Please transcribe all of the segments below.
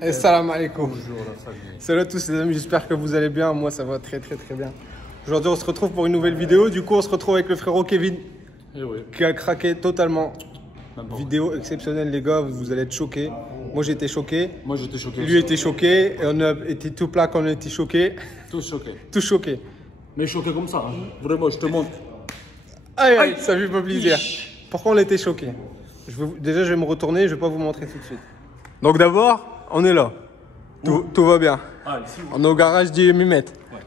Assalamu alaikum. Salut à tous les amis, j'espère que vous allez bien. Moi ça va très bien. Aujourd'hui on se retrouve pour une nouvelle vidéo. Du coup on se retrouve avec le frérot Kevin qui a craqué totalement. Vidéo exceptionnelle les gars, vous allez être choqués. Moi j'étais choqué. Moi j'étais choqué. Lui était choqué. Et on a été tout plat quand on était choqués. Tous choqués. Tous choqués. Mais choqué comme ça, hein. Vraiment, je te montre. Aïe, ça fait pas plaisir. Pourquoi on était choqués? Déjà je vais me retourner, je vais pas vous montrer tout de suite. Donc d'abord, on est là. Tout va bien. Ah, ici, on est au garage d'Imimet. Ouais,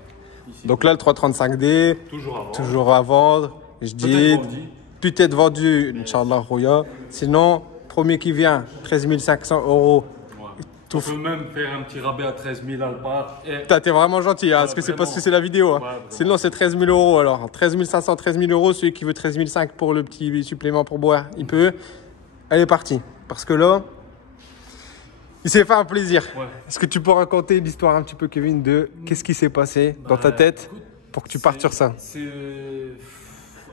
donc là le 335D. Toujours à vendre. Je dis peut-être vendu, Inch'Allah Rouya. Sinon, premier qui vient, 13 500 €. On peut même faire un petit rabais à 13 000 à le part. T'es vraiment gentil, hein, parce que c'est parce que c'est la vidéo. Hein. Ouais, sinon, c'est 13 000 € alors. 13 500, 13 000 €. Celui qui veut 13 500 pour le petit supplément pour boire, il peut. Elle est partie. Parce que là, il s'est fait un plaisir. Ouais. Est-ce que tu peux raconter l'histoire un petit peu, Kevin, de qu'est-ce qui s'est passé dans ta tête pour que tu partes sur ça? C'est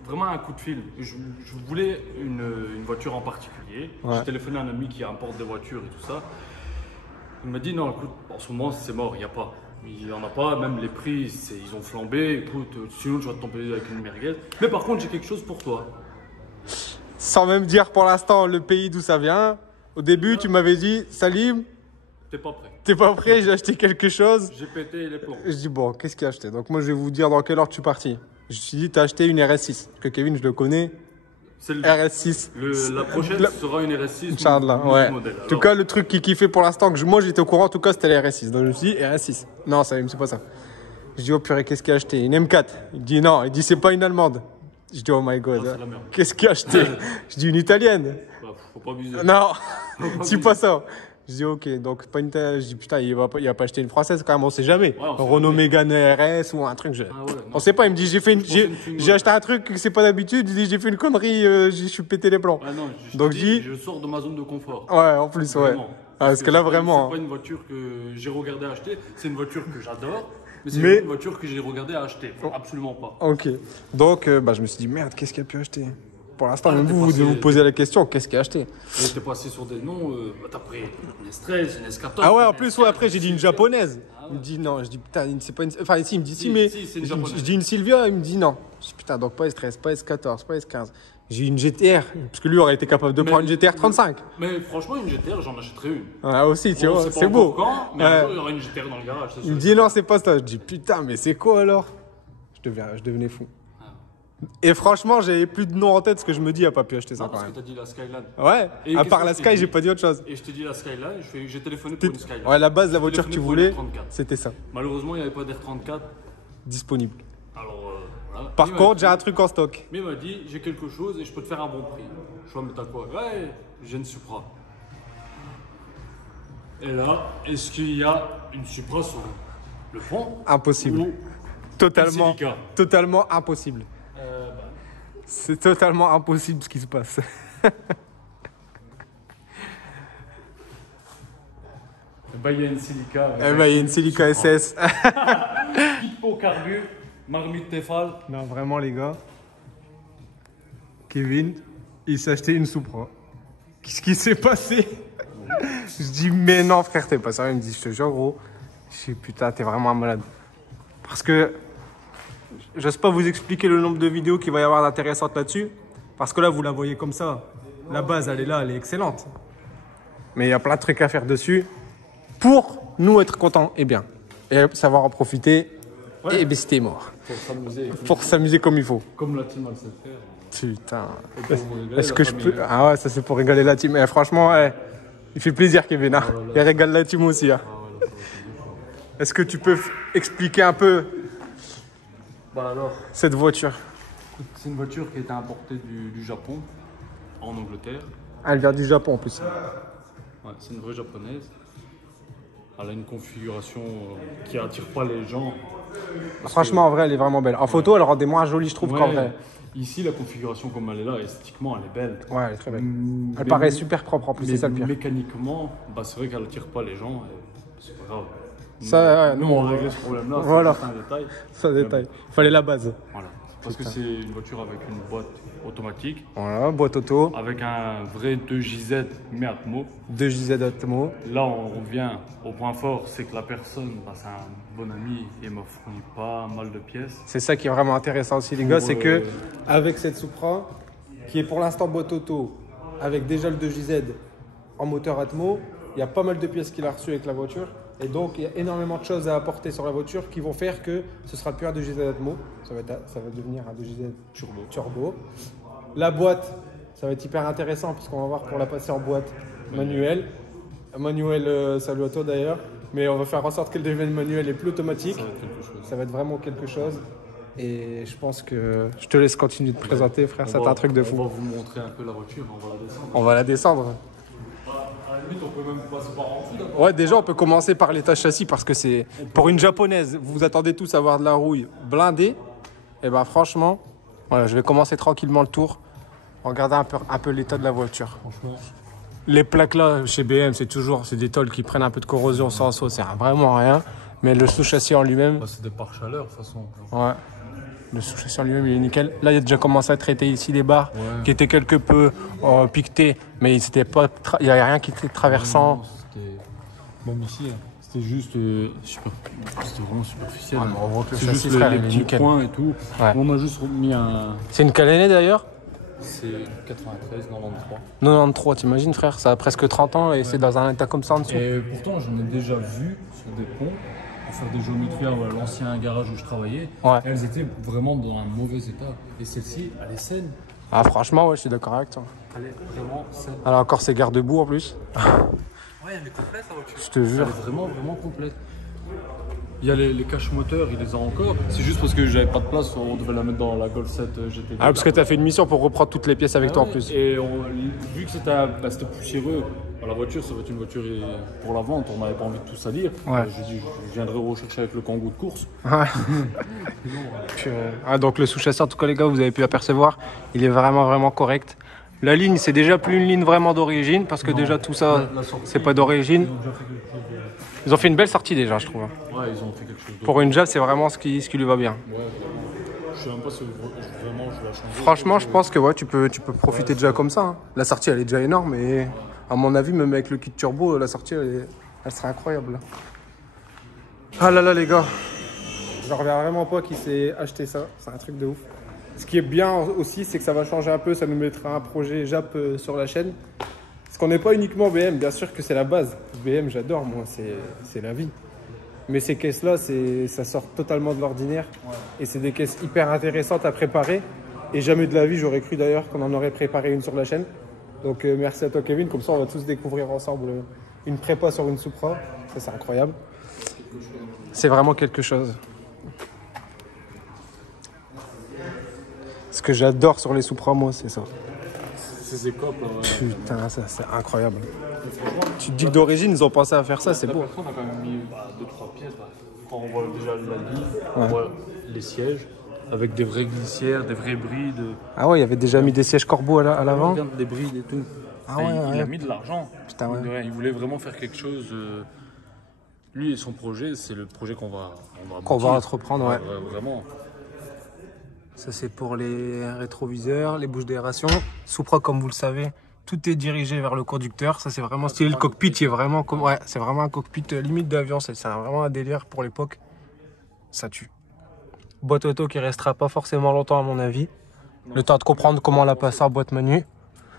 vraiment un coup de fil. Je voulais une voiture en particulier. Ouais. J'ai téléphoné à un ami qui importe des voitures et tout ça. Il m'a dit non, écoute, en ce moment c'est mort, il n'y a pas. Il n'y en a pas, même les prix, ils ont flambé. Écoute, sinon je vais te tomber avec une merguez. Mais par contre, j'ai quelque chose pour toi. Sans même dire pour l'instant le pays d'où ça vient. Au début, tu m'avais dit, Salim, t'es pas prêt. T'es pas prêt, j'ai acheté quelque chose. J'ai pété les plombs. Je dis bon, qu'est-ce qu'il a acheté? Donc moi je vais vous dire dans quelle ordre je suis parti. Je me suis dit, t'as acheté une RS6. Parce que Kevin, je le connais. C'est le RS6. La prochaine sera une RS6. Inch'Allah, ouais. Modèle, en tout cas, le truc qui kiffait pour l'instant, que moi j'étais au courant, en tout cas, c'était la RS6. Donc je me suis dit, RS6. Non, ça, c'est pas ça. Je dis, oh purée, qu'est-ce qu'il a acheté? Une M4. Il dit non, il dit, c'est pas une Allemande. Je dis, oh my god. Qu'est-ce qu'il a acheté? Je dis, une Italienne. Bah, faut pas abuser. Non, c'est pas ça. Je dis, ok, donc pas une je dis, putain, il va pas acheter une française quand même, on sait jamais. Ouais, Renault Mégane RS ou un truc. On sait pas, il me dit, j'ai acheté un truc que c'est pas d'habitude, il dit, j'ai fait une connerie, je suis pété les plombs. Ah non, donc je sors de ma zone de confort. Ouais, en plus, vraiment. Ouais. Parce que là, vraiment. C'est pas une voiture que j'ai regardé acheter, c'est une voiture que j'adore. Mais c'est une voiture que j'ai regardé acheter, absolument pas. Ok, donc je me suis dit, merde, qu'est-ce qu'il a pu acheter? Pour l'instant, même vous devez vous poser la question, qu'est-ce qu'il a acheté? J'étais passé sur des noms, t'as pris une S13, une S14. Ah ouais, en plus, ouais, après j'ai dit une japonaise. Il me dit non, je dis putain, c'est pas une. Enfin, ici, il me dit si, mais. Je dis une Silvia, il me dit non. Je dis putain, donc pas S13, pas S14, pas S15. J'ai une GTR, parce que lui aurait été capable de prendre une GTR 35. Mais franchement, une GTR, j'en achèterais une. Ah aussi, tu vois, c'est beau. Quand, mais un jour, il y aura une GTR dans le garage. Il me dit non, c'est pas ça. Je dis putain, mais c'est quoi alors? Je devenais fou. Et franchement, j'avais plus de nom en tête parce que je me dis, il n'a pas pu acheter ça quand même. Parce que t'as dit la Skyline. Ouais, et à part la Sky, j'ai pas dit autre chose. Et je te dis la Skyline, j'ai téléphoné pour une Skyline. Ouais, la base, la voiture que tu voulais, c'était ça. Malheureusement, il n'y avait pas d'R34 disponible. Alors, voilà. Par contre, j'ai un truc en stock. Mais il m'a dit, j'ai quelque chose et je peux te faire un bon prix. Je vois, mais t'as quoi? Ouais, j'ai une Supra. Et là, est-ce qu'il y a une Supra sur le fond? Impossible. Totalement impossible. C'est totalement impossible ce qui se passe. Bah, il y a une Celica. Il y a une Celica SS. Kit pour carbu, marmite Tefal. Non, vraiment, les gars. Kevin, il s'est acheté une Supra. Qu'est-ce qui s'est passé? Je dis, mais non, frère, t'es pas sérieux. Il me dit, je te jure, gros. Je dis, putain, t'es vraiment un malade. Parce que. J'ose pas vous expliquer le nombre de vidéos qu'il va y avoir d'intéressantes là-dessus. Parce que là, vous la voyez comme ça. La base, elle est là, elle est excellente. Mais il y a plein de trucs à faire dessus pour nous être contents et bien. Et savoir en profiter. Ouais. Et bien, c'était mort. Pour s'amuser comme il faut. Comme la team Alcester. Putain. Est-ce que je peux... Ah ouais, ça c'est pour régaler la team. Et franchement, ouais, il fait plaisir, Kevin. Hein. Il régale la team aussi. Hein. Est-ce que tu peux expliquer un peu... Bah alors, cette voiture? C'est une voiture qui a été importée du Japon, en Angleterre. Elle vient du Japon en plus. Ouais, c'est une vraie japonaise. Elle a une configuration qui attire pas les gens. Franchement, en vrai, elle est vraiment belle. En photo, elle rendait moins jolie, je trouve, qu'en vrai. Ici, la configuration comme elle est là, esthétiquement, elle est belle. Ouais, elle est très belle. Elle paraît super propre en plus, c'est ça le pire. Mécaniquement, bah, c'est vrai qu'elle attire pas les gens. C'est pas grave. Ça, nous, on réglait ce problème-là. Voilà. C'est un détail. C'est un détail. Fallait la base. Voilà. Parce que c'est une voiture avec une boîte automatique. Voilà, boîte auto. Avec un vrai 2JZ mais Atmo. 2JZ Atmo. Là, on revient au point fort, c'est que la personne, c'est un bon ami et m'a fourni pas mal de pièces. C'est ça qui est vraiment intéressant aussi, les gars, c'est que avec cette Supra, qui est pour l'instant boîte auto, avec déjà le 2JZ en moteur Atmo, il y a pas mal de pièces qu'il a reçues avec la voiture. Et donc, il y a énormément de choses à apporter sur la voiture qui vont faire que ce sera plus un 2JZ Atmo, ça va devenir un 2JZ Turbo. La boîte, ça va être hyper intéressant puisqu'on va voir pour la passer en boîte manuelle. Manuel, salut à toi d'ailleurs, mais on va faire en sorte qu'elle devienne manuelle et plus automatique. Ça va être vraiment quelque chose. Et je pense que je te laisse continuer de te présenter, frère, c'est un truc de fou. On va vous montrer un peu la voiture, on va la descendre. On va la descendre. À la limite, on peut même passer par en dessous d'abord. Ouais, déjà, on peut commencer par l'étage châssis parce que c'est pour une japonaise. Vous vous attendez tous à avoir de la rouille blindée. Et ben, franchement, voilà, je vais commencer tranquillement le tour. Regardez un peu l'état de la voiture. Franchement. Les plaques là, chez BM, c'est des tôles qui prennent un peu de corrosion sans saut, c'est vraiment rien. Mais le sous-châssis en lui-même. Bah, c'est des pare-chaleur de toute façon. Ouais. Le sous-châssis en lui-même, il est nickel. Là, il a déjà commencé à traiter ici les barres qui étaient quelque peu piquetées, mais il n'y avait rien qui était traversant. Même ici, c'était juste c'était vraiment superficiel. Ah, on voit que le c'est châssis, juste frère, les il est petits nickel. points et tout. Ouais. On a juste mis un. C'est une quelle année d'ailleurs? C'est 93, 93. 93, t'imagines, frère? Ça a presque 30 ans et c'est dans un état comme ça en dessous. Et pourtant, j'en ai déjà vu sur des ponts pour faire des géométries à l'ancien garage où je travaillais. Ouais. Et elles étaient vraiment dans un mauvais état. Et celle-ci, elle est saine. Ah, franchement, ouais, je suis d'accord avec toi. Elle est vraiment saine. Elle a encore ses garde-boue en plus. Ouais, elle est complète la voiture. Je te jure. Elle est vraiment, vraiment complète. Il y a les caches moteurs, il les a encore. C'est juste parce que j'avais pas de place, on devait la mettre dans la Golf 7 GT2. Ah, parce que t'as fait une mission pour reprendre toutes les pièces avec toi en plus. Et vu que c'était poussiéreux, la voiture, ça va être une voiture pour la vente, on n'avait pas envie de tout salir. Ouais. J'ai dit, je viendrai rechercher avec le Kangoo de course. Ouais. Puis, donc le sous-châssis, en tout cas les gars, vous avez pu apercevoir, il est vraiment vraiment correct. La ligne, c'est déjà plus une ligne vraiment d'origine, parce que déjà tout ça, c'est pas d'origine. Ils ont fait une belle sortie déjà, je trouve. Ouais, ils ont fait quelque chose. Pour une Jab, c'est vraiment ce qui lui va bien. Ouais, je sais même pas si vraiment je vais la changer. Franchement, je pense que ouais, tu peux profiter déjà comme ça. Hein. La sortie, elle est déjà énorme, et à mon avis, même avec le kit turbo, la sortie, elle sera incroyable. Ah là là, les gars, je reviens vraiment pas qui s'est acheté ça. C'est un truc de ouf. Ce qui est bien aussi, c'est que ça va changer un peu. Ça nous mettra un projet Jap sur la chaîne. Parce qu'on n'est pas uniquement BM, bien sûr que c'est la base. BM, j'adore, moi, c'est la vie. Mais ces caisses-là, ça sort totalement de l'ordinaire. Ouais. Et c'est des caisses hyper intéressantes à préparer. Et jamais de la vie, j'aurais cru d'ailleurs qu'on en aurait préparé une sur la chaîne. Donc merci à toi, Kevin. Comme ça, on va tous découvrir ensemble une prépa sur une Supra. Ça, c'est incroyable. C'est vraiment quelque chose. Ce que j'adore sur les Supra, moi, c'est ça. Ces écopes. Putain, ça c'est incroyable. Tu te dis que d'origine, ils ont pensé à faire ça, c'est beau. On a quand même mis 2-3 pièces. Quand on voit déjà la ligne, on voit les sièges avec des vraies glissières, des vraies brides. Ah ouais, il y avait déjà mis des sièges corbeaux à l'avant. Des brides et tout. Ah ouais, il a mis de l'argent. Putain, ouais. Il voulait vraiment faire quelque chose. Lui et son projet, c'est le projet qu'on va entreprendre, ouais. Vraiment. Ça, c'est pour les rétroviseurs, les bouches d'aération. Supra, comme vous le savez, tout est dirigé vers le conducteur. Ça, c'est vraiment stylé. Le cockpit, il est vraiment comme... Ouais, c'est vraiment un cockpit limite d'avion. C'est vraiment un délire pour l'époque. Ça tue. Boîte auto qui restera pas forcément longtemps, à mon avis. Le temps de comprendre comment la passer en boîte manu.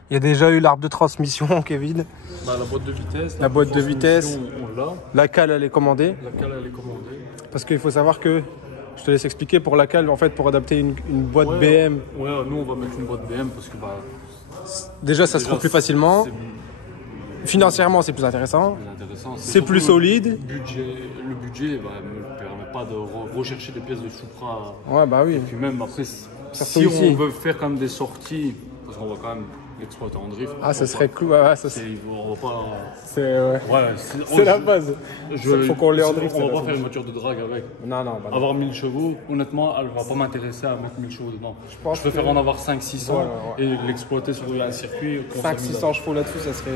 Il y a déjà eu l'arbre de transmission, Kevin. Bah, la boîte de vitesse. La boîte de vitesse. On l'a. La cale, elle est commandée. La cale, elle est commandée. Parce qu'il faut savoir que... Je te laisse expliquer pour la cale, en fait, pour adapter une boîte BM. Ouais, nous on va mettre une boîte BM parce que déjà ça se trouve plus facilement. Financièrement, c'est plus intéressant. C'est plus solide. Le budget ne me permet pas de rechercher des pièces de Supra. Ouais, bah oui. Et puis même après, si on veut faire quand même des sorties, parce qu'on va quand même l'exploiter en drift. Ah, ça serait cool. Ouais, ça on va pas. C'est la base. Faut qu'on l'ait en drift. On va pas faire une voiture de drague avec. Non. Avoir 1000 chevaux, honnêtement, elle va pas m'intéresser à mettre 1000 chevaux dedans. Je préfère en avoir 500-600 et l'exploiter sur un circuit. 500-600 chevaux là-dessus, ça serait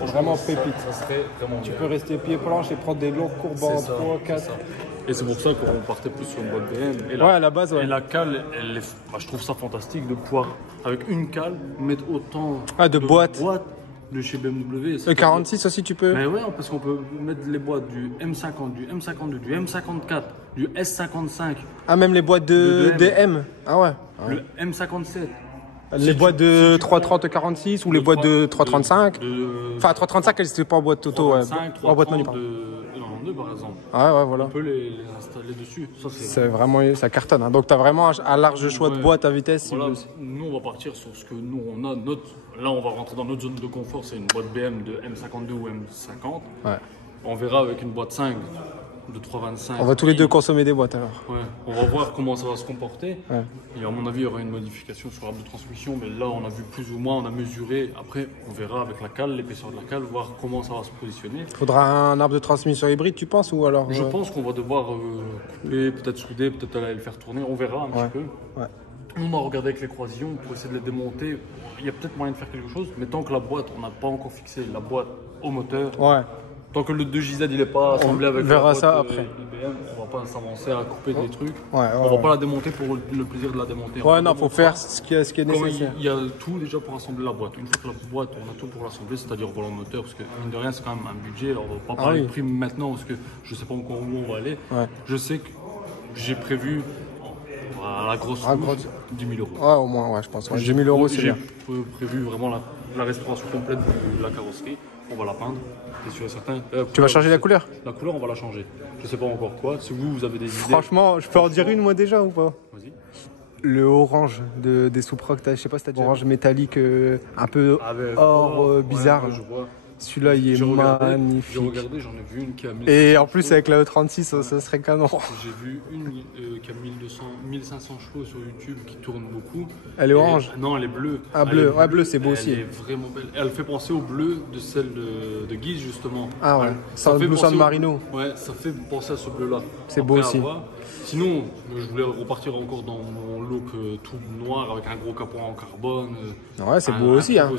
vraiment pépite. Ça serait vraiment Tu peux rester pied planche et prendre des longues courbes en 3, 4. Et c'est pour ça qu'on partait plus sur une boîte BM. Et Ouais, à la base, ouais. Et la cale, je trouve ça fantastique de pouvoir, avec une cale, mettre autant de boîtes de chez BMW. Le 46 aussi, tu peux? Mais ouais, parce qu'on peut mettre les boîtes du M50, du M52, du M54, du S55. Ah, même les boîtes de M. Ah ouais. Le M57. Les boîtes de 330-46 ou les boîtes de 335. Enfin, 335, elles n'étaient pas en boîte auto. 335, en boîte manuelle, de 92 par exemple. Ah ouais, voilà. On peut les installer dessus. C'est vraiment, ça cartonne. Hein. Donc, tu as vraiment un large choix de boîtes à vitesse. Voilà, nous, on va partir sur ce que nous, on a. Là, on va rentrer dans notre zone de confort. C'est une boîte BM de M52 ou M50. Ouais. On verra avec une boîte 5 de 325. On va tous les deux consommer des boîtes alors. Ouais, on va voir comment ça va se comporter. Ouais. Et à mon avis, il y aura une modification sur l'arbre de transmission. Mais là, on a vu plus ou moins, on a mesuré. Après, on verra avec la cale, l'épaisseur de la cale, voir comment ça va se positionner. Faudra un arbre de transmission hybride, tu penses, ou alors Je pense qu'on va devoir couper, peut-être souder, peut-être aller le faire tourner. On verra un petit peu. Ouais. On a regardé avec les croisillons pour essayer de les démonter. Il y a peut-être moyen de faire quelque chose, mais tant que la boîte, on n'a pas encore fixé la boîte au moteur. Ouais. Tant que le 2JZ il n'est pas assemblé avec verra la boîte ça après. IBM, on va pas s'avancer à couper des trucs. Ouais, on va pas la démonter pour le plaisir de la démonter. Ouais, non, faut faire ce qui est nécessaire. Il y a tout déjà pour assembler la boîte. Une fois que la boîte, on a tout pour l'assembler, c'est-à-dire volant moteur, parce que mine de rien, c'est quand même un budget. Alors on va pas parler de prix maintenant parce que je sais pas encore où on va aller. Ouais. Je sais que j'ai prévu à la grosse 10 000 euros. Ouais, au moins, ouais, je pense. Ouais, 10 000 euros, c'est bien. J'ai prévu vraiment la restauration complète de la carrosserie. On va la peindre, c'est sûr et certain. Tu vas changer la couleur? La couleur, on va la changer. Je sais pas encore quoi. Si vous avez des idées. Franchement, je peux en dire une moi déjà ou pas? Vas-y. Le orange des Supra que t'as, je sais pas si t'as dit. Orange métallique, un peu or bizarre. Ouais, je vois. Celui-là, il est magnifique. J'ai regardé, j'en ai vu une qui a 1000. Et en plus, avec la E36, ça serait canon. J'ai vu une qui a 1500 chevaux sur YouTube qui tourne beaucoup. Elle est orange? Non, elle est bleue. Ah, bleu. Ouais, bleu, c'est beau aussi. Elle est vraiment belle. Elle fait penser au bleu de celle de Guise, justement. Ah ouais. Ça fait penser Marino. Ouais, ça fait penser à ce bleu-là. C'est beau aussi. Sinon, je voulais repartir encore dans mon look tout noir avec un gros capot en carbone. Ouais, c'est beau aussi, hein.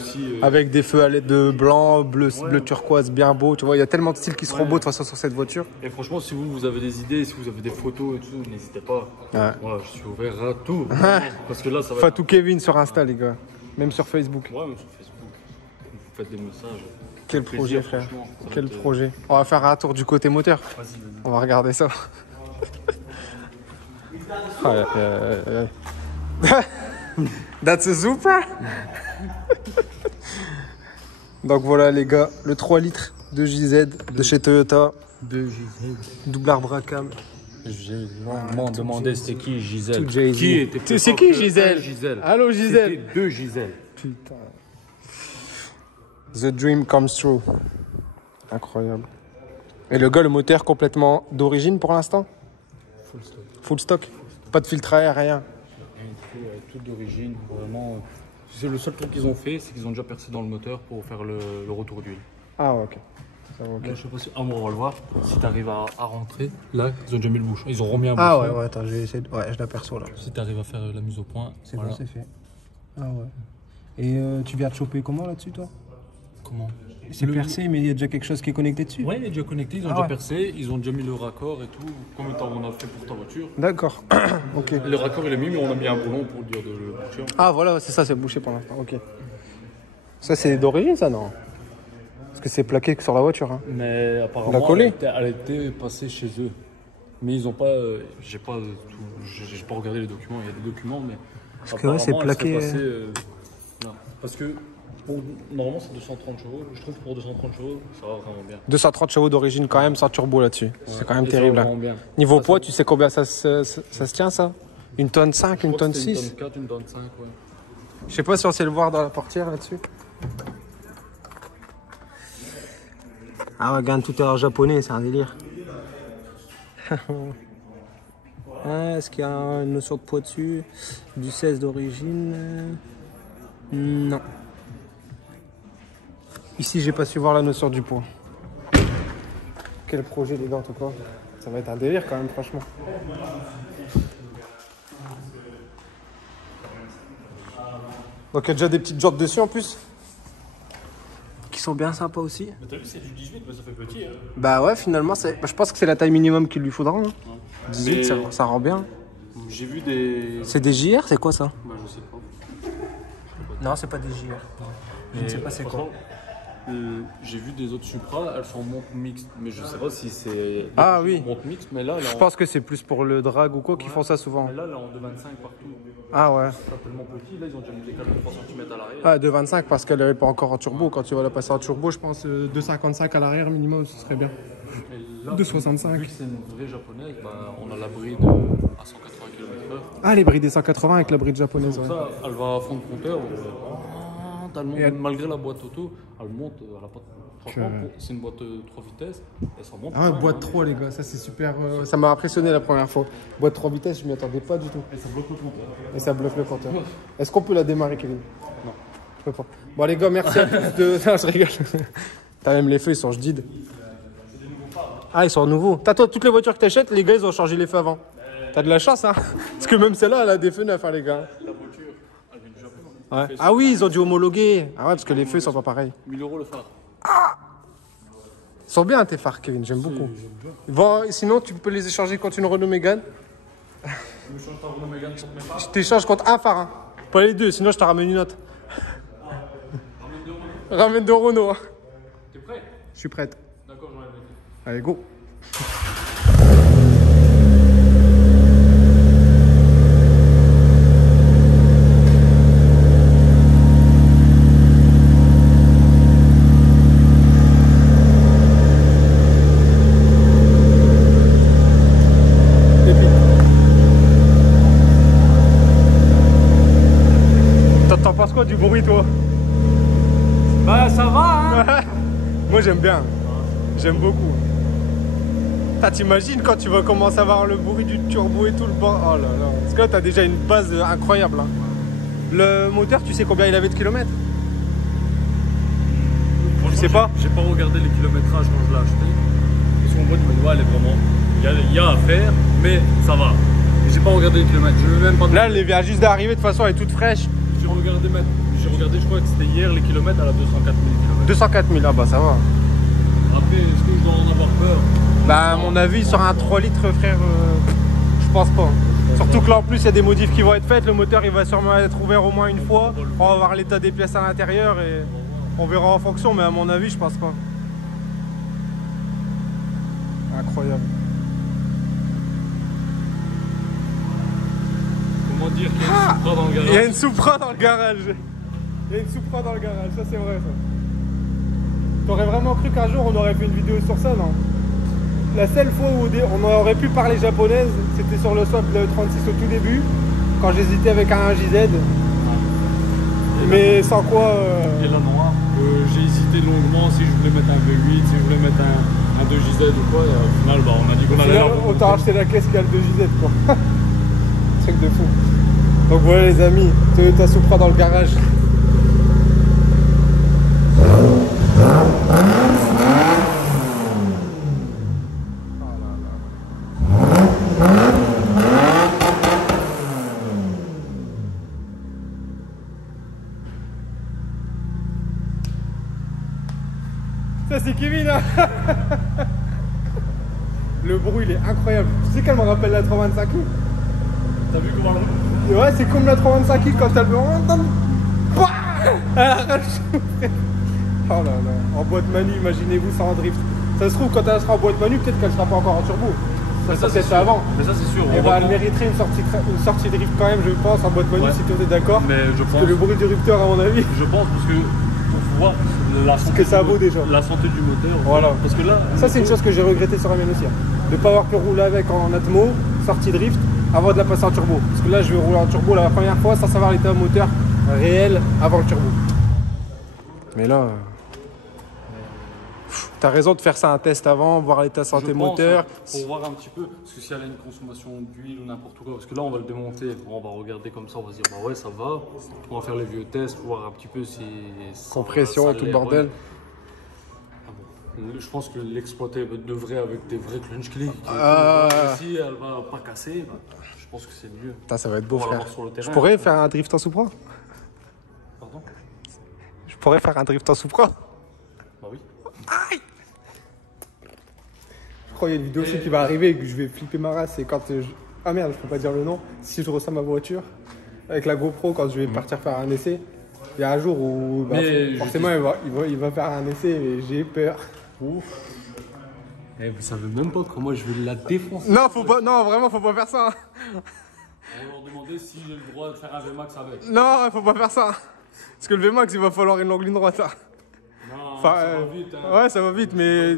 Avec des feux à LED de blanc, bleu turquoise, bien beau. Tu vois, il y a tellement de styles qui seront beaux de toute façon sur cette voiture. Et franchement, si vous avez des idées, si vous avez des photos et tout, n'hésitez pas. Ouais. Voilà, je suis ouvert à tout. Parce que là, ça va. Fatou Kevin sur Insta, les gars. Même sur Facebook. Ouais, même sur Facebook. Vous faites des messages. Quel projet, frère. Quel projet. On va faire un tour du côté moteur. Vas-y. On va regarder ça. That's a Supra. Donc voilà les gars, le 3 litres de JZ de chez Toyota. De Gisèle. Double arbre à cam. J'ai demandé c'était qui Gisèle. Qui était c'est qui Gisèle? Allô Gisèle. C'était deux Gisèle. Putain. The dream comes true. Incroyable. Et le gars, le moteur complètement d'origine pour l'instant? Full stock. Full stock. Pas de filtre à air, rien. Tout d'origine, vraiment. C'est le seul truc qu'ils ont fait, c'est qu'ils ont déjà percé dans le moteur pour faire le retour d'huile. Ah ok. Ça va, ok. Là, je sais pas si... on va le voir. Si tu arrives à rentrer, là, ils ont déjà mis le bouchon. Ils ont remis un bouchon. Ah ouais, attends, je vais essayer de... Ouais, je l'aperçois là. Si tu arrives à faire la mise au point, c'est bon, c'est fait. Ah ouais. Et tu viens de choper comment là-dessus, toi? Comment? C'est percé, mais il y a déjà quelque chose qui est connecté dessus? Ouais, il est déjà connecté, ils ont déjà percé, ils ont déjà mis le raccord et tout. Combien de temps on a fait pour ta voiture? D'accord. Ok. Le raccord il est mis, mais on a mis un boulon pour dire de le boucher. Ah voilà, c'est ça, c'est bouché pour l'instant. Ok. Ça, c'est d'origine, ça, non? Parce que c'est plaqué sur la voiture. Hein. Mais apparemment, elle était passée chez eux. Mais ils ont pas. J'ai pas regardé les documents. Il y a des documents, mais. Parce que ouais, c'est plaqué. Non. Parce que normalement, c'est 230 chevaux. Je trouve que pour 230 chevaux, ça va vraiment bien. 230 chevaux d'origine, quand même, sans turbo là-dessus. Ouais. C'est quand même terrible. Ça va bien. Niveau poids, tu sais combien ça se tient, ça? Une tonne 5, une tonne 6? Une tonne 4, une tonne 5, ouais. Je sais pas si on sait le voir dans la portière là-dessus. Ah ouais, regarde, tout est en japonais, c'est un délire. Est-ce qu'il y a une notion de poids dessus? Du 16 d'origine? Non. Ici, j'ai pas su voir la notion du poids. Quel projet, les gars, en tout cas. Ça va être un délire quand même, franchement. Donc, il y a déjà des petites jambes dessus en plus. Qui qui sont bien sympas aussi. Mais t'as vu, c'est du 18, mais ça fait petit. Hein. Bah ouais, finalement, je pense que c'est la taille minimum qu'il lui faudra. Hein. 18, Mais- ça rend bien. J'ai vu des. C'est des JR, c'est quoi ça? Bah, je sais pas. Non, c'est pas des JR. Je ne sais pas c'est quoi. Franchement, j'ai vu des autres Supra, elles sont en monte mixte, mais je sais pas si c'est. Ah oui. Monte mixte, mais là, elle est Je en- pense que c'est plus pour le drag ou quoi qu'ils font ça souvent. Mais là, elle est en 2,25 partout. Ah ouais. C'est tellement petit, là, ils ont déjà mis des câbles de 3 cm à l'arrière. Ah, 2,25 parce qu'elle n'est pas encore en turbo. Quand tu vas la passer en turbo, je pense 2,55 à l'arrière minimum, ce serait bien. Et là, 2,65. Vu que c'est une vraie japonaise, bah, on a la bride à 180 km/h. Ah, les bridés 180 avec la bride japonaise. Donc Ouais. ça, elle va à fond de compteur. Tellement, Et elle- malgré la boîte auto, elle monte, elle a pas. Franchement, c'est une boîte 3 vitesses, et ça monte. Ah ouais, quand même, boîte hein. 3 les gars, ça c'est super. Ça m'a impressionné la première fois. Boîte 3 vitesses, je m'y attendais pas du tout. Et ça bloque le compteur. Et ça bloque le compteur. Est-ce qu'on peut la démarrer, Kevin? Non. Je peux pas. Bon les gars, merci à tous de. Non, je rigole. T'as même les feux, ils sont jdides. Ah, ils sont nouveaux. T'as toi, toutes les voitures que t'achètes, les gars, ils ont changé les feux avant. T'as de la chance, hein. Parce que même celle-là, elle a des feux neufs, hein, les gars. La voiture, elle vient du Japon. Ouais. Ah oui, ils ont dû homologuer. Ah ouais, parce que les feux sont pas pareils. 1000 € le phare. Ils sont bien tes phares, Kevin, j'aime beaucoup. Bon, sinon, tu peux les échanger contre une Renault Mégane. Je me change ta Renault Mégane sur mes phares. Je t'échange contre un phare. Hein. Pas les deux, sinon je te ramène une autre. Ramène deux Renault. Hein. T'es prêt? Je suis prête. D'accord, j'enlève les clés. Allez, go. T'en penses quoi du bruit, toi? Bah, ça va, hein? Moi, j'aime bien. J'aime beaucoup. T'imagines quand tu vas commencer à avoir le bruit du turbo et tout le bas. Oh là là. Parce que là, t'as déjà une base incroyable. Hein. Le moteur, tu sais combien il avait de kilomètres? Je sais pas. J'ai pas regardé les kilométrages quand je l'ai acheté. Parce qu'en mode, il m'a dit, ouais, elle est vraiment. Il y a à faire, mais ça va. Et j'ai pas regardé les kilomètres. Je vais même pas. Là, elle vient juste d'arriver, de toute façon, elle est toute fraîche. J'ai regardé, je crois que c'était hier, les kilomètres, elle a 204 000 km. 204 000, ah bah ça va. Après, est-ce que je dois en avoir peur? Bah, à mon avis, sur un 3 litres, frère, je pense pas. Surtout que là, en plus, il y a des modifs qui vont être faites. Le moteur, il va sûrement être ouvert au moins une fois. On va voir l'état des pièces à l'intérieur et on verra en fonction. Mais à mon avis, je pense pas. Incroyable. Comment dire qu'il y a une Supra dans le Il y a garage? une Supra dans le garage. Il y a une Supra dans le garage, ça c'est vrai ça. T'aurais vraiment cru qu'un jour on aurait fait une vidéo sur ça, non? La seule fois où on aurait pu parler japonaise, c'était sur le swap de 36 au tout début, quand j'hésitais avec un JZ. Mais sans quoi... Et la noire, j'ai hésité longuement si je voulais mettre un V8, si je voulais mettre un 2JZ ou quoi. Et au final, bah, on a dit qu'on allait Finalement, l'avoir. autant acheter la caisse qu'il y a le 2JZ quoi. Truc de fou. Donc voilà les amis, Toyota Supra dans le garage. Ça c'est Kevin hein. Le bruit il est incroyable. Tu sais qu'elle me rappelle la 325 i. T'as vu comment Et ouais, c'est comme la 325 i quand elle me entend. Elle arrache. Oh là là. En boîte manu, imaginez-vous ça en drift. Ça se trouve quand elle sera en boîte manu, peut-être qu'elle sera pas encore en turbo. Ça c'est c'est sûr. avant. Mais ça, c'est sûr. Et on bah va elle prendre- mériterait une sortie drift quand même, je pense, en boîte manu Ouais. si tu es d'accord. Mais je Parce pense, que le bruit du rupteur à mon avis. je pense parce que faut voir la santé que ça du- vaut déjà. La santé du moteur. Voilà. Parce que là, Ça c'est une chose que j'ai regretté sur la mienne aussi. Hein. De ne pas avoir pu rouler avec en Atmo, sortie drift, avant de la passer en turbo. Parce que là je vais rouler en turbo la première fois sans savoir l'état moteur réel avant le turbo. Mais là... T'as raison de faire ça un test avant, voir l'état santé je pense, moteur. hein, pour voir un petit peu, parce que si elle a une consommation d'huile ou n'importe quoi, parce que là on va le démonter, on va regarder comme ça, on va se dire bah ouais ça va, on va faire les vieux tests, voir un petit peu si... Compression ça et tout le l'est, bordel. ouais. Ah bon. Je pense que l'exploiter devrait avec des vrais clutch click. Si elle va pas casser, bah, je pense que c'est mieux. Putain, ça va être beau On va frère. l'avoir sur le terrain. Je pourrais faire un drift en Supra. Pardon? Je pourrais faire un drift en Supra. Je crois qu'il y a une vidéo aussi qui va arriver et que je vais flipper ma race. C'est quand ah merde, je peux pas dire le nom. Si je reçois ma voiture avec la GoPro quand je vais partir faire un essai. Il y a un jour où bah, forcément il va faire un essai et j'ai peur. Ouf. Eh, vous savez même pas comment je vais la défoncer. Non, vraiment, faut pas faire ça. On va leur demander si j'ai le droit de faire un VMAX avec. Non, faut pas faire ça. Parce que le VMAX, il va falloir une longue ligne droite. Là. Non, Enfin, ça va vite. Hein. Ouais, ça va vite, mais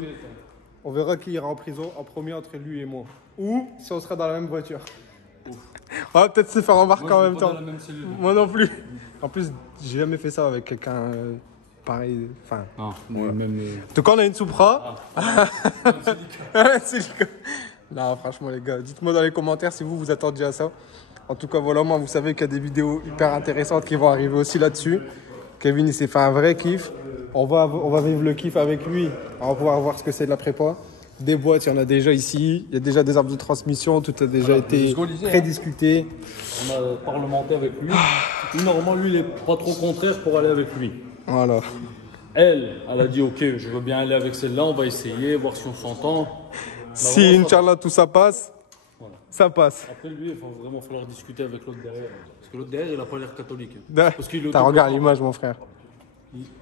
on verra qui ira en prison en premier entre lui et moi. Ou si on sera dans la même voiture. Ouf. On va peut-être se faire embarquer en même Pas temps. dans la même cellule. Moi non plus. En plus, j'ai jamais fait ça avec quelqu'un pareil. Enfin. Non, ouais. même. Donc on a une Supra. Silica. Non, franchement les gars, dites-moi dans les commentaires si vous attendiez à ça. En tout cas, voilà, moi vous savez qu'il y a des vidéos hyper intéressantes qui vont arriver aussi là-dessus. Kevin il s'est fait un vrai kiff. On va vivre le kiff avec lui. On va pouvoir voir ce que c'est de la prépa. Des boîtes, il y en a déjà ici. Il y a déjà des arbres de transmission. Tout a déjà été prédiscuté. On a parlementé avec lui. Normalement, lui, il est pas trop contraire pour aller avec lui. Voilà. Elle a dit ok, je veux bien aller avec celle-là. On va essayer, voir si on s'entend. Si Inch'Allah tout ça passe, voilà. Ça passe. Après, lui, il va vraiment falloir discuter avec l'autre derrière. Parce que l'autre derrière, il a pas l'air catholique. T'as regarde l'image, mon frère.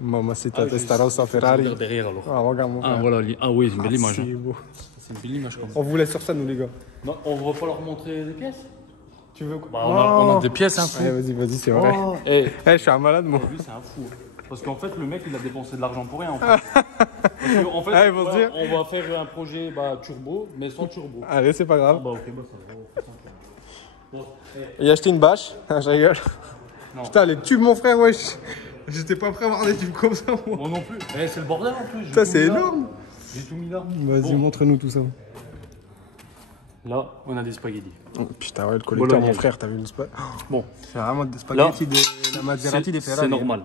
Maman, c'est ta Testarossa Ferrari. Regarde derrière alors. Ah, regarde mon frère. Ah, voilà. Ah oui, c'est une belle image. C'est beau. C'est une belle image comme ça. On vous laisse sur ça, nous, les gars. Non, on va pas leur montrer des pièces. Tu veux quoi? Bah, on a des pièces, hein, fou. Vas-y, c'est vrai. Oh. Eh, je suis un malade, moi. lui, c'est un fou. Parce qu'en fait, le mec, il a dépensé de l'argent pour rien, en fait. Parce qu'en fait, ils vont se dire. on va faire un projet turbo, mais sans turbo. Allez, c'est pas grave. Bah, ok, bah, ça va. Bon, Il a acheté une bâche. Je rigole. Non. Putain, les tubes, mon frère, wesh. J'étais pas prêt à avoir des tubes comme ça, moi. Moi non plus. Eh, c'est le bordel en plus. Putain, c'est énorme. J'ai tout mis là. Vas-y, montre-nous tout ça. Là, on a des spaghettis. Oh, putain, ouais, le collecteur, Bolognaise. mon frère, t'as vu le spaghetti? Bon, C'est vraiment des spaghettis de la Maserati des Ferrari. c'est normal.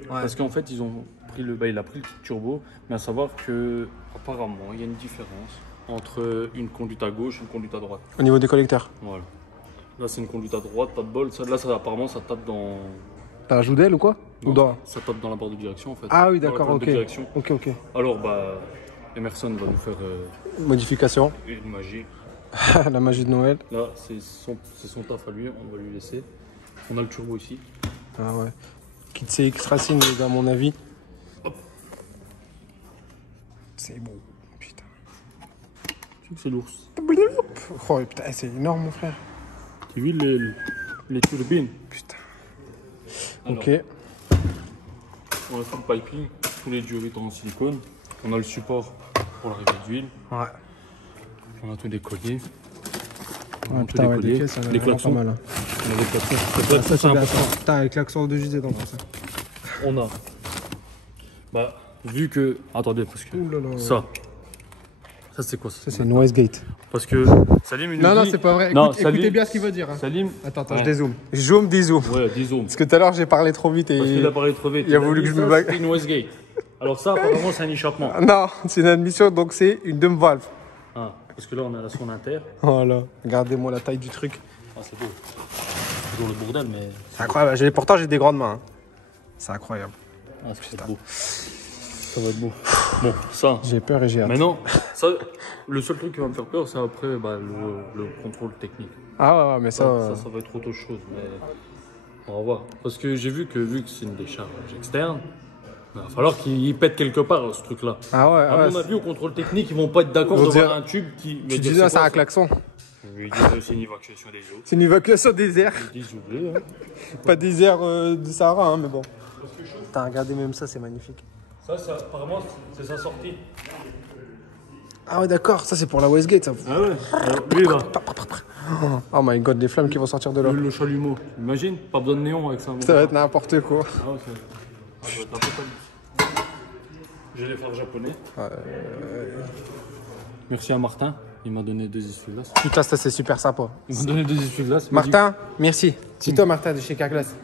Ouais. Parce qu'en fait, ils ont pris il a pris le turbo, mais à savoir que apparemment, il y a une différence entre une conduite à gauche et une conduite à droite. Au niveau des collecteurs. Voilà. Là, c'est une conduite à droite, pas de bol. Apparemment, ça tape dans. T'as un joue-d'aile ou quoi? Non, Ou dans... Ça tape dans la barre de direction en fait. Ah oui, Dans la d'accord, plaque ok. de direction. Ok. Alors, Emerson va nous faire Modification. une magie. La magie de Noël. Là, c'est son taf à lui, on va lui laisser. On a le turbo ici. Ah ouais. Kit CX Racing, les gars, à mon avis. Hop. C'est bon. Putain. Tu sais que c'est l'ours. Oh putain, c'est énorme, mon frère. Tu as vu les turbines? Putain. Alors, Ok. on a fait le piping, tous les durites en silicone. On a le support pour l'arrivée d'huile. Ouais. On a tous les colliers. On Ouais, a tous putain, les ouais, colliers. les pièces, ça a Les vraiment klaxons. pas mal. Hein. On a des klaxons. Ça, c'est bien important. ça. Putain, avec l'accent de JD dans tout ça. On a. Vu que. Attendez, parce que. Ouh là là. Ça c'est quoi Ça, c'est une Westgate. Parce que Salim, il nous Non, dit... c'est pas vrai. Non, Écoutez Salim- bien ce qu'il va dire. Hein. Salim. Attends, Ouais. je dézoome. Zoom, dézoome. Ouais, disons. Parce que tout à l'heure, j'ai parlé trop vite et. Parce qu'il a parlé trop vite. Il a voulu dit que je me ça, bague. c'est une Westgate. Alors ça, apparemment, c'est un échappement. Non, c'est une admission, donc c'est une dumb valve. Ah, parce que là, on a la sonde inter. Voilà. Regardez-moi la taille du truc. Ah, c'est beau. C'est toujours le bordel, mais... C'est incroyable. Pourtant, j'ai des grandes mains. Hein. C'est incroyable. Ah, c'est beau. Ça va être beau. Bon, ça... J'ai peur et j'ai hâte. Maintenant, ça, le seul truc qui va me faire peur, c'est après le contrôle technique. Ah ouais, mais ça. Ça va être autre chose, mais on va voir. Parce que j'ai vu que c'est une décharge externe, il va falloir qu'il pète quelque part ce truc-là. Ah ouais, À mon avis, au contrôle technique, ils vont pas être d'accord Ils vont d'avoir dire- un tube qui. Tu dis ça, c'est un klaxon. Oui, c'est une évacuation des eaux. C'est une évacuation des airs. Désolé. Hein. Pas des airs du Sahara, hein, mais bon. T'as regardé même ça, c'est magnifique. Ça, apparemment, c'est sa sortie. Ah ouais, d'accord, ça c'est pour la Westgate. Ça. Ah ouais. Lui, là. Oh my god, les flammes qui vont sortir de là. Le chalumeau. Imagine, pas besoin de néon avec ça. Ça va être n'importe quoi. Ah ouais, ça va être un peu comme- J'ai les phares japonais. Merci à Martin. Il m'a donné 2 essuie-glaces. Putain, ça c'est super sympa. Il m'a donné 2 essuie-glaces. Il m'a dit- Martin, merci. C'est toi, Martin, de chez Carglass.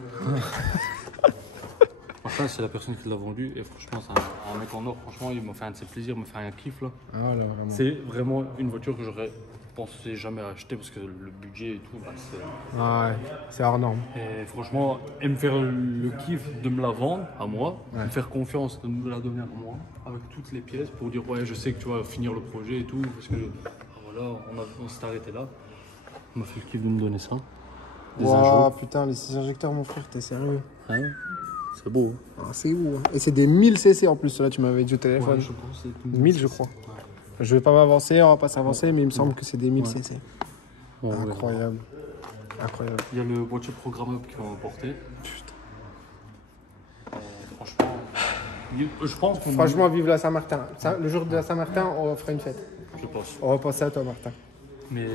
Martin, c'est la personne qui l'a vendu. Et franchement, c'est un mec en or. Franchement, il m'a fait un de ses plaisirs, il m'a fait un kiff là. Ah là, vraiment. C'est vraiment une voiture que j'aurais pensais jamais acheter parce que le budget et tout, bah, Ah ouais, c'est hors norme. et franchement, et me faire le kiff de me la vendre à moi, Ouais. me faire confiance de me la donner à moi, avec toutes les pièces pour dire ouais, je sais que tu vas finir le projet et tout, parce que voilà, on s'est arrêté là. On m'a fait le kiff de me donner ça. Des Wow, injecteurs. putain, les 6 injecteurs, mon frère, t'es sérieux? Hein, c'est beau. Ah, c'est où hein. Et c'est des 1000 cc en plus, là, tu m'avais dit au téléphone. Ouais, je pense que c'est 1000, je crois. Ouais. Je vais pas m'avancer, on va pas s'avancer, mais il me semble que c'est des 1000 Ouais. cc. Ouais, ouais. Incroyable. Incroyable. Il y a le boîtier programmable qui va m'apporter. Franchement, je pense qu'on. Franchement, vive la Saint-Martin. Le jour de la Saint-Martin, on fera une fête. Je pense. On va penser à toi, Martin. Mais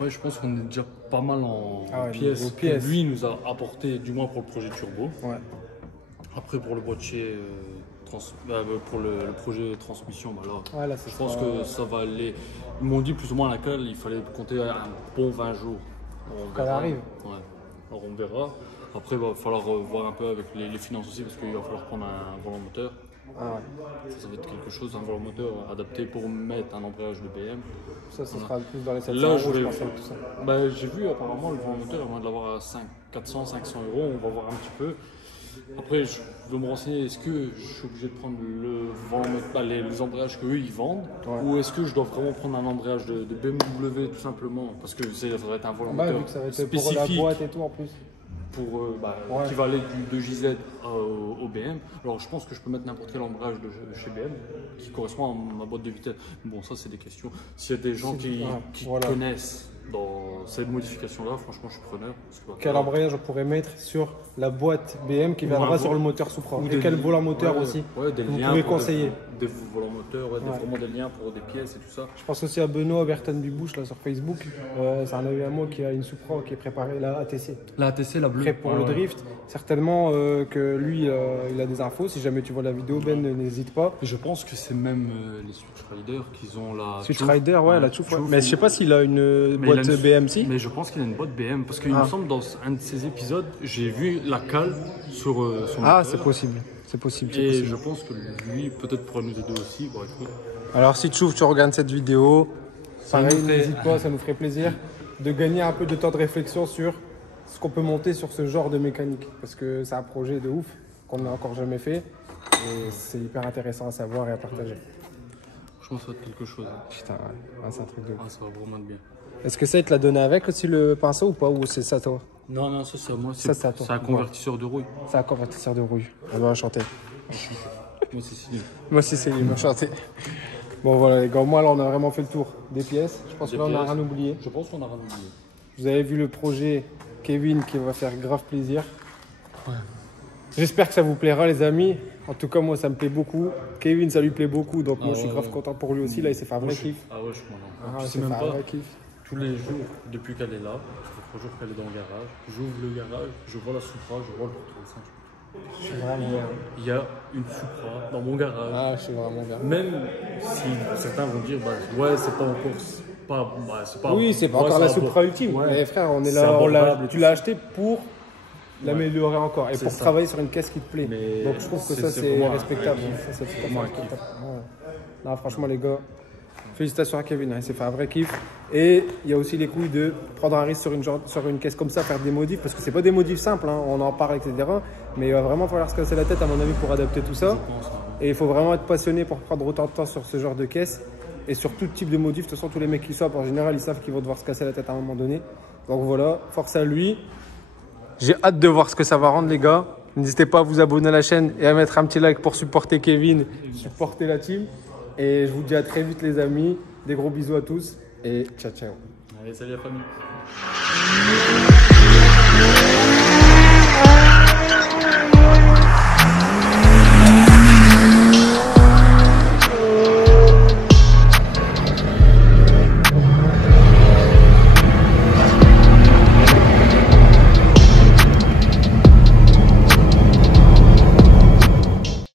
ouais, je pense qu'on est déjà pas mal en Ah ouais, pièces. niveau Que pièces. lui nous a apporté, du moins pour le projet turbo. Ouais. Après, pour le boîtier, pour le projet transmission, bah là, Ouais, là, c'est je pense que ça va aller. Ils m'ont dit plus ou moins à laquelle il fallait compter un bon 20 jours. Alors, on Quand elle verra. arrive. Ouais. Alors on verra. Après, il va falloir voir un peu avec les finances aussi parce qu'il va falloir prendre un volant moteur. Ah ouais. Ça va être quelque chose, un volant moteur adapté pour mettre un embrayage de BM. Ça sera plus dans les 700 Là, euros, je je vais- pense, avec tout ça. Bah, j'ai vu apparemment le volant moteur, avant de l'avoir à 400, 500 euros, on va voir un petit peu. Après, je veux me renseigner, est-ce que je suis obligé de prendre le volant moteur, les embrayages qu'eux ils vendent, Ouais. ou est-ce que je dois vraiment prendre un embrayage de BMW tout simplement, parce que ça va être un volant Bah, moteur vu que ça va être spécifique pour la boîte et tout en plus. pour Ouais. qui va aller de JZ au BM. Alors je pense que je peux mettre n'importe quel embrayage de chez BM qui correspond à ma boîte de vitesse. Bon, ça c'est des questions. S'il y a des gens qui voilà. connaissent dans cette modification-là, franchement je suis preneur. Parce que, Quel embrayage on pourrait mettre sur la boîte BM qui viendra un sur vo- le moteur Supra? ou Et des quel li- volant moteur ouais, aussi? ouais, des Vous liens pouvez pour conseiller. des volants moteurs, ouais, Ouais. vraiment des liens pour des pièces et tout ça. Je pense aussi à Benoît Berton Bibouche là sur Facebook. C'est un ami à moi qui a une Supra qui est préparée, la ATC. La ATC, la bleue. Prêt pour le drift. Certainement que lui, il a des infos. Si jamais tu vois la vidéo, Ben, n'hésite pas. Je pense que c'est même les Switch Riders qui ont la. Switch Tchouf. Rider, ouais, la Tchouf. Tchouf. Mais je sais pas s'il a une Mais boîte il a une- BMC. Mais je pense qu'il a une boîte BM parce qu'il Ah. me semble dans un de ses épisodes, j'ai vu la cale sur son Ah, moteur. c'est possible. C'est possible. c'est Et possible. je pense que lui, peut-être pourrait nous aider aussi. Bon, écoute, Alors, si tu regardes cette vidéo, pareil, nous ferait- n'hésite pas, ça nous ferait plaisir de gagner un peu de temps de réflexion sur ce qu'on peut monter sur ce genre de mécanique. Parce que c'est un projet de ouf qu'on n'a encore jamais fait. Et c'est hyper intéressant à savoir et à partager. franchement, ça va être quelque chose. Hein. Putain, ouais, c'est un truc de ouf. Ah, ça va vraiment être bien. Est-ce que ça, il te l'a donné avec aussi le pinceau ou pas? Ou c'est ça, toi? Non, non, ça, c'est à moi. Ça, c'est à toi. C'est un convertisseur de rouille. C'est un convertisseur de rouille. On va enchanter. Moi, c'est signé. Moi aussi, c'est lui, enchanté. Bon, voilà, les gars, moi, là, on a vraiment fait le tour des pièces. Je pense Des que là, on n'a pièces. rien oublié. Je pense qu'on a rien oublié. Vous avez vu le projet Kevin qui va faire grave plaisir. J'espère que ça vous plaira, les amis. En tout cas, moi, ça me plaît beaucoup. Kevin, ça lui plaît beaucoup. Donc, moi, je suis ouais, grave ouais. content pour lui aussi. Là, il s'est fait un vrai kiff. Ah ouais, je suis content. Ah, Tu il sais s'est même fait un pas, vrai kiff. tous les jours, depuis qu'elle est là, ça fait 3 jours qu'elle est dans le garage, j'ouvre le garage, je vois la Supra, je vois le Porto 5. Je suis vraiment bien. Il y a une Supra dans mon garage. Ah, je suis vraiment bien. Même si certains vont dire, bah, ouais, c'est pas encore. C'est pas, Oui, c'est pas ouais, encore la c'est Supra abord- ultime. Ouais. Mais frère, on est C'est là, abordable et tu tout l'as ça. acheté pour l'améliorer encore et C'est pour ça. travailler sur une caisse qui te plaît. Mais Donc je trouve que ça c'est c'est vraiment un respectable. vrai kiff. Ça, c'est tout à fait Vraiment un respectable. Ouais. Non, franchement les gars, félicitations à Kevin, hein, il s'est fait un vrai kiff. Et il y a aussi les couilles de prendre un risque sur une caisse comme ça, faire des modifs, parce que c'est pas des modifs simples, hein, on en parle, etc. Mais il va vraiment falloir se casser la tête à mon avis pour adapter tout ça. Et il faut vraiment être passionné pour prendre autant de temps sur ce genre de caisse. Et sur tout type de modif, de toute façon tous les mecs qui sortent en général ils savent qu'ils vont devoir se casser la tête à un moment donné. Donc voilà, force à lui. J'ai hâte de voir ce que ça va rendre les gars. N'hésitez pas à vous abonner à la chaîne et à mettre un petit like pour supporter Kevin, supporter la team. Et je vous dis à très vite les amis. Des gros bisous à tous et ciao ciao. Allez, salut la famille.